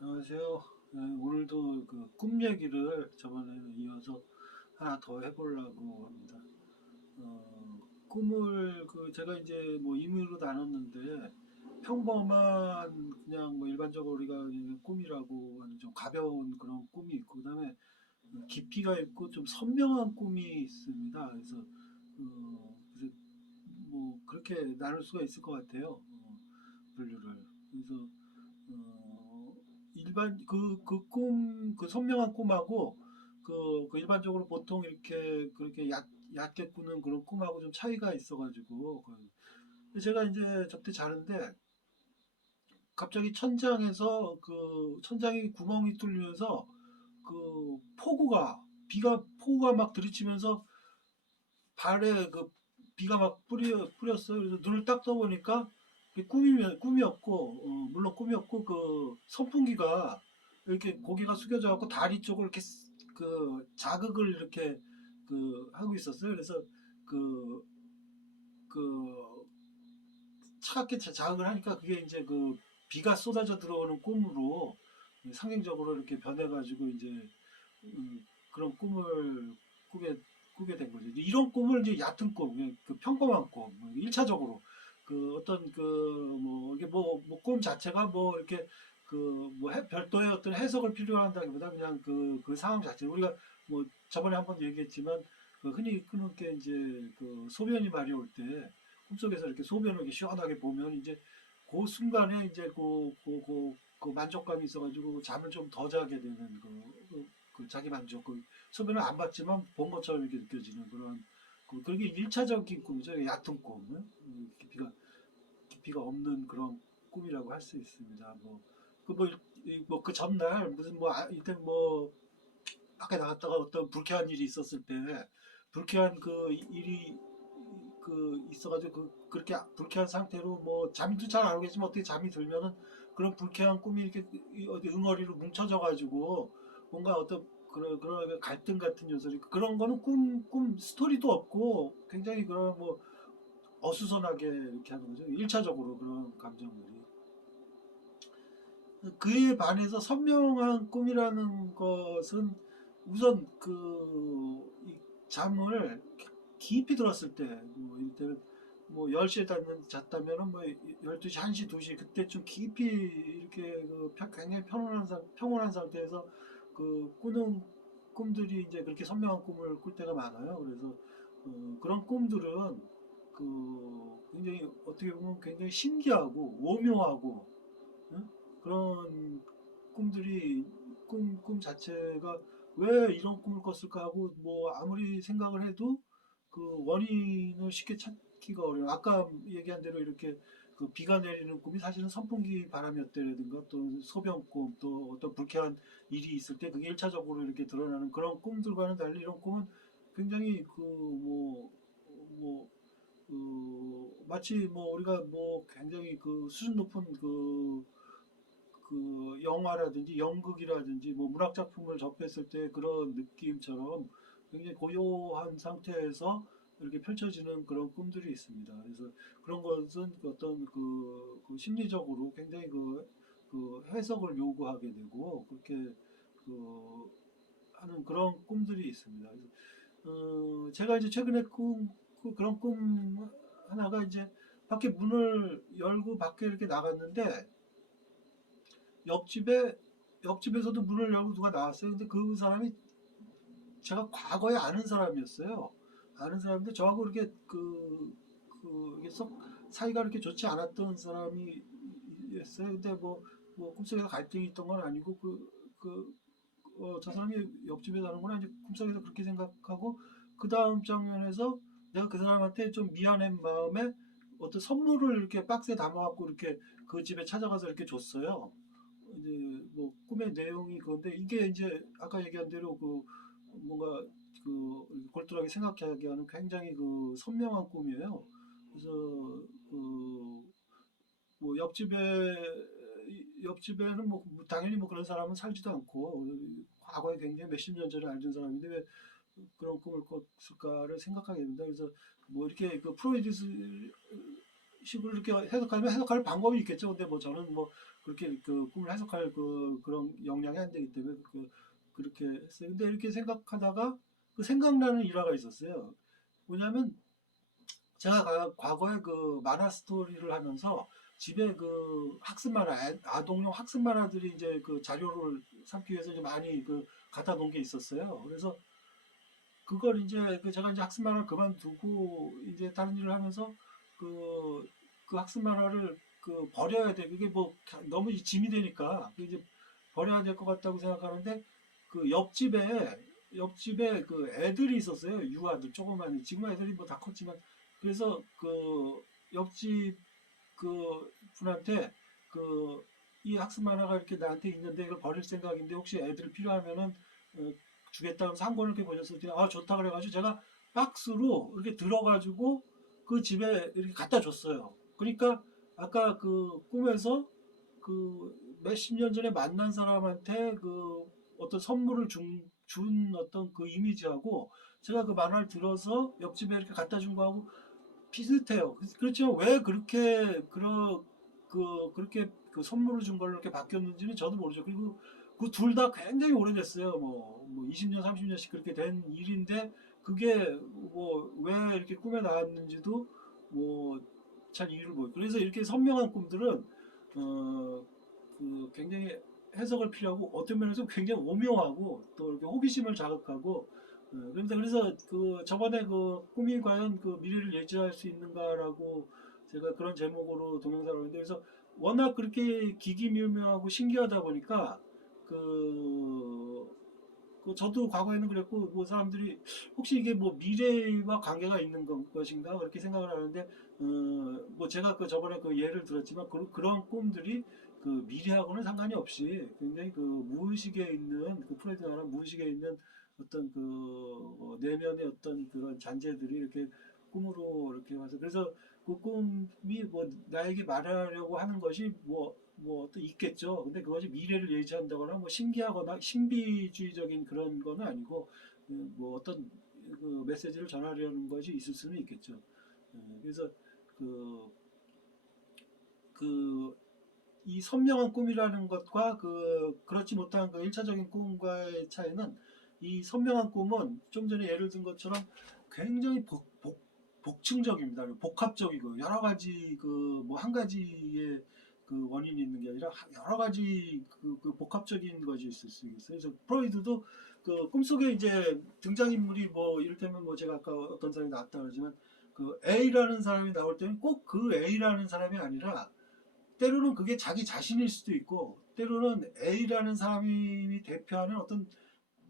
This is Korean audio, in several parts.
안녕하세요. 네, 오늘도 그 꿈 얘기를 저번에 이어서 하나 더 해보려고 합니다. 꿈을 제가 이제 뭐 임의로 나눴는데 평범한 그냥 뭐 일반적으로 우리가 그냥 꿈이라고 하는 좀 가벼운 그런 꿈이 있고 그다음에 깊이가 있고 좀 선명한 꿈이 있습니다. 그래서 뭐 그렇게 나눌 수가 있을 것 같아요. 분류를. 그래서 어, 일반 그 선명한 꿈하고 그 일반적으로 보통 이렇게 그렇게 얕게 꾸는 그런 꿈하고 좀 차이가 있어가지고 제가 이제 저때 자는데 갑자기 천장에서 그 천장이 구멍이 뚫리면서 그 폭우가 막 들이치면서 발에 그 비가 막 뿌렸어요. 그래서 눈을 딱 떠보니까 그게 꿈이었고, 물론 꿈이었고, 그 선풍기가 이렇게 고개가 숙여져 갖고 다리 쪽을 이렇게 그 자극을 이렇게 그 하고 있었어요. 그래서 그, 그 차갑게 자극을 하니까 그게 이제 그 비가 쏟아져 들어오는 꿈으로 상징적으로 이렇게 변해가지고 이제 그런 꿈을 꾸게 꾸게 된 거죠. 이런 꿈을 이제 얕은 꿈, 그 평범한 꿈, 1차적으로 그 어떤 그 뭐 이게 꿈 자체가 뭐 이렇게 그 뭐 별도의 어떤 해석을 필요로 한다기보다 그냥 그 상황 자체 우리가 뭐 저번에 한번 얘기했지만 그 흔히 꾸는 게 이제 그 소변이 마려울 때 꿈속에서 이렇게 소변을 이렇게 시원하게 보면 이제 그 순간에 이제 그 만족감이 있어가지고 잠을 좀 더 자게 되는 그 자기 만족, 그 소변을 안 봤지만 본 것처럼 이렇게 느껴지는 그런 그게 일차적인 꿈이죠. 얕은 꿈, 깊이가 없는 그런 꿈이라고 할 수 있습니다. 그 전날 무슨 이때 뭐 밖에 나갔다가 어떤 불쾌한 일이 있었을 때 불쾌한 그 일이 있어가지고 그렇게 불쾌한 상태로 뭐 잠도 잘 안 오겠지만 어떻게 잠이 들면은 그런 불쾌한 꿈이 이렇게 어디 응어리로 뭉쳐져가지고 뭔가 어떤 그런 갈등 같은 요소리 그런 거는 꿈 스토리도 없고 굉장히 그런 뭐 어수선하게 이렇게 하는 거죠. 일차적으로 그런 감정들이. 그에 반해서 선명한 꿈이라는 것은 우선 이 잠을 깊이 들었을 때, 뭐, 이를테면, 뭐, 10시에 잤다면은, 뭐, 12시, 1시, 2시, 그때 좀 깊이, 이렇게, 굉장히 평온한 상태에서, 꾸는 꿈들이 이제 그렇게 선명한 꿈을 꿀 때가 많아요. 그래서, 그런 꿈들은, 굉장히, 어떻게 보면 굉장히 신기하고, 오묘하고, 응? 그런 꿈들이 꿈 자체가 왜 이런 꿈을 꿨을까 하고 뭐 아무리 생각을 해도 그 원인을 쉽게 찾기가 어려워요. 아까 얘기한 대로 이렇게 그 비가 내리는 꿈이 사실은 선풍기 바람이었다라든가 또 소변꿈 또 어떤 불쾌한 일이 있을 때 그게 일차적으로 이렇게 드러나는 그런 꿈들과는 달리 이런 꿈은 굉장히 마치 뭐 우리가 뭐 굉장히 그 수준 높은 그 영화라든지 연극이라든지 뭐 문학 작품을 접했을 때 그런 느낌처럼 굉장히 고요한 상태에서 이렇게 펼쳐지는 그런 꿈들이 있습니다. 그래서 그런 것은 그 심리적으로 굉장히 그 해석을 요구하게 되고 그렇게 그 하는 그런 꿈들이 있습니다. 그래서 제가 이제 최근에 그런 꿈 하나가 이제 밖에 문을 열고 밖에 이렇게 나갔는데 옆집에 옆집에서도 문을 열고 누가 나왔어요. 근데 그 사람이 제가 과거에 아는 사람이었어요. 아는 사람인데 저하고 이렇게 이게 썩 사이가 그렇게 좋지 않았던 사람이었어요. 근데 뭐 꿈속에서 갈등이 있던 건 아니고 저 사람이 옆집에 사는구나 이제 꿈속에서 그렇게 생각하고 그 다음 장면에서 내가 그 사람한테 좀 미안한 마음에 어떤 선물을 이렇게 박스에 담아갖고 이렇게 그 집에 찾아가서 이렇게 줬어요. 이제 뭐 꿈의 내용이 그건데 이게 이제 아까 얘기한 대로 뭔가 골똘하게 생각하게 하는 굉장히 선명한 꿈이에요. 그래서 뭐 옆집에는 뭐 당연히 뭐 그런 사람은 살지도 않고 과거에 굉장히 몇십 년 전에 알던 사람인데 왜 그런 꿈을 꿨을까를 생각하게 됩니다. 그래서 뭐 이렇게 그 프로이디스 식으로 이렇게 해석하면 해석할 방법이 있겠죠. 근데 뭐 저는 뭐 그렇게 그 꿈을 해석할 그런 역량이 안 되기 때문에 그렇게 했어요. 근데 이렇게 생각하다가 그 생각나는 일화가 있었어요. 뭐냐면 제가 과거에 그 만화 스토리를 하면서 집에 그 학습 만화, 아동용 학습 만화들이 이제 그 자료를 삼기 위해서 이제 많이 그 갖다 놓은 게 있었어요. 그래서 그걸 이제 그 제가 이제 학습 만화를 그만두고 이제 다른 일을 하면서 그, 그 학습 만화를 그 버려야 돼. 그게 뭐 너무 짐이 되니까 이제 버려야 될 것 같다고 생각하는데 그 옆집에 그 애들이 있었어요. 유아들 조그만 지금 애들이 뭐 다 컸지만 그래서 그 옆집 그 분한테 그 이 학습 만화가 이렇게 나한테 있는데 이걸 버릴 생각인데 혹시 애들 필요하면은 어, 주겠다고 산 거를 이렇게 보셨을 때 아 좋다 그래가지고 제가 박스로 이렇게 들어가지고 그 집에 이렇게 갖다 줬어요. 그러니까 아까 그 꿈에서 그 몇십 년 전에 만난 사람한테 그 어떤 선물을 준 어떤 그 이미지하고 제가 그 만화를 들어서 옆집에 이렇게 갖다 준 거하고 비슷해요. 그렇지만 왜 그렇게 그 선물을 준 걸로 이렇게 바뀌었는지는 저도 모르죠. 그리고 그 둘 다 굉장히 오래됐어요. 뭐 20년, 30년씩 그렇게 된 일인데 그게 뭐 왜 이렇게 꿈에 나왔는지도 뭐 잘 이유를 모르고 그래서 이렇게 선명한 꿈들은 어, 그 굉장히 해석을 필요하고 어떤 면에서 굉장히 오묘하고 또 이렇게 호기심을 자극하고 그런데 그래서 그 저번에 그 꿈이 과연 그 미래를 예측할 수 있는가라고 제가 그런 제목으로 동영상을 했는데 그래서 워낙 그렇게 기기묘묘하고 신기하다 보니까 그, 그 저도 과거에는 그랬고 뭐 사람들이 혹시 이게 뭐 미래와 관계가 있는 것인가 그렇게 생각을 하는데 뭐 제가 그 저번에 그 예를 들었지만 그런 꿈들이 그 미래하고는 상관이 없이 굉장히 그 무의식에 있는 그 프로이트가 말한 무의식에 있는 어떤 그 내면의 어떤 그런 잔재들이 이렇게 꿈으로 이렇게 와서 그래서 그 꿈이 뭐 나에게 말하려고 하는 것이 뭐 또 있겠죠. 근데 그것이 미래를 예지한다거나 뭐 신기하거나 신비주의적인 그런 거는 아니고 뭐 어떤 그 메시지를 전하려는 것이 있을 수는 있겠죠. 그래서 그, 그, 이 선명한 꿈이라는 것과 그렇지 못한 그 일차적인 꿈과의 차이는 이 선명한 꿈은 좀 전에 예를 든 것처럼 굉장히 복층적입니다. 복합적이고 여러 가지 그 뭐 한 가지의 그 원인이 있는 게 아니라 여러 가지 그 복합적인 것이 있을 수 있어요. 그래서 프로이드도 그 꿈속에 이제 등장인물이 뭐 이를테면 뭐 제가 아까 어떤 사람이 나왔다 그러지만 그 A라는 사람이 나올 때는 꼭 그 A라는 사람이 아니라 때로는 그게 자기 자신일 수도 있고 때로는 A라는 사람이 대표하는 어떤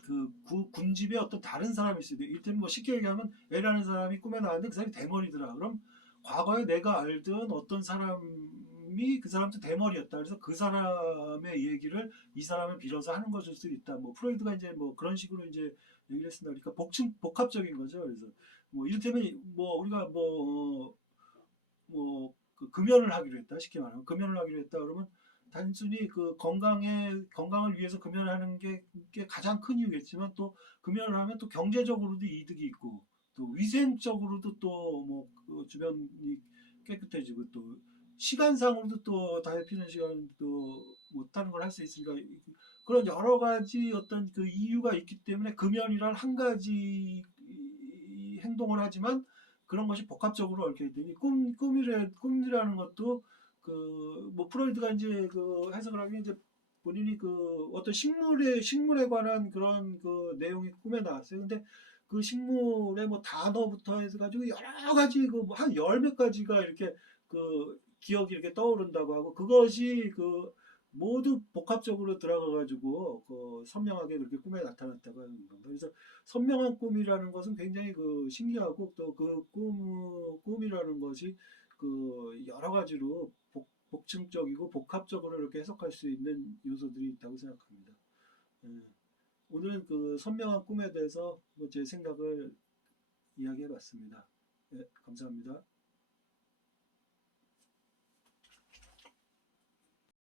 그 군집의 어떤 다른 사람일 수도 있고 이를테면 뭐 쉽게 얘기하면 A라는 사람이 꿈에 나왔는데 그 사람이 대머리더라. 그럼 과거에 내가 알던 어떤 사람이 그 사람도 대머리였다. 그래서 그 사람의 얘기를 이 사람을 빌어서 하는 것일 수도 있다. 뭐 프로이드가 이제 뭐 그런 식으로 이제 얘기를 했습니다. 그러니까 복합적인 거죠. 그래서 뭐 이를테면 뭐 우리가 그 금연을 하기로 했다. 쉽게 말하면 금연을 하기로 했다. 그러면 단순히 그 건강을 위해서 금연하는 게 가장 큰 이유겠지만 또 금연을 하면 또 경제적으로도 이득이 있고 또 위생적으로도 또뭐 그 주변이 깨끗해지고 또 시간상으로도 또 담배 피는 시간 또뭐 다른 걸 할 수 있으니까 그런 여러 가지 어떤 그 이유가 있기 때문에 금연이란 한 가지 행동을 하지만 그런 것이 복합적으로 얽혀 있더니 꿈이라는 것도 그 뭐 프로이드가 이제 그 해석을 하면 이제 본인이 그 어떤 식물에 관한 그런 그 내용이 꿈에 나왔어요. 근데 그 식물의 뭐 단어부터 해서 가지고 여러 가지 그 한 열 몇 가지가 이렇게 그 기억이 이렇게 떠오른다고 하고 그것이 그 모두 복합적으로 들어가 가지고 그 선명하게 그렇게 꿈에 나타났다고 하는 겁니다. 그래서 선명한 꿈이라는 것은 굉장히 그 신기하고 또 그 꿈이라는 것이 그 여러 가지로 복층적이고 복합적으로 이렇게 해석할 수 있는 요소들이 있다고 생각합니다. 예, 오늘은 그 선명한 꿈에 대해서 뭐제 생각을 이야기해 봤습니다. 예, 감사합니다.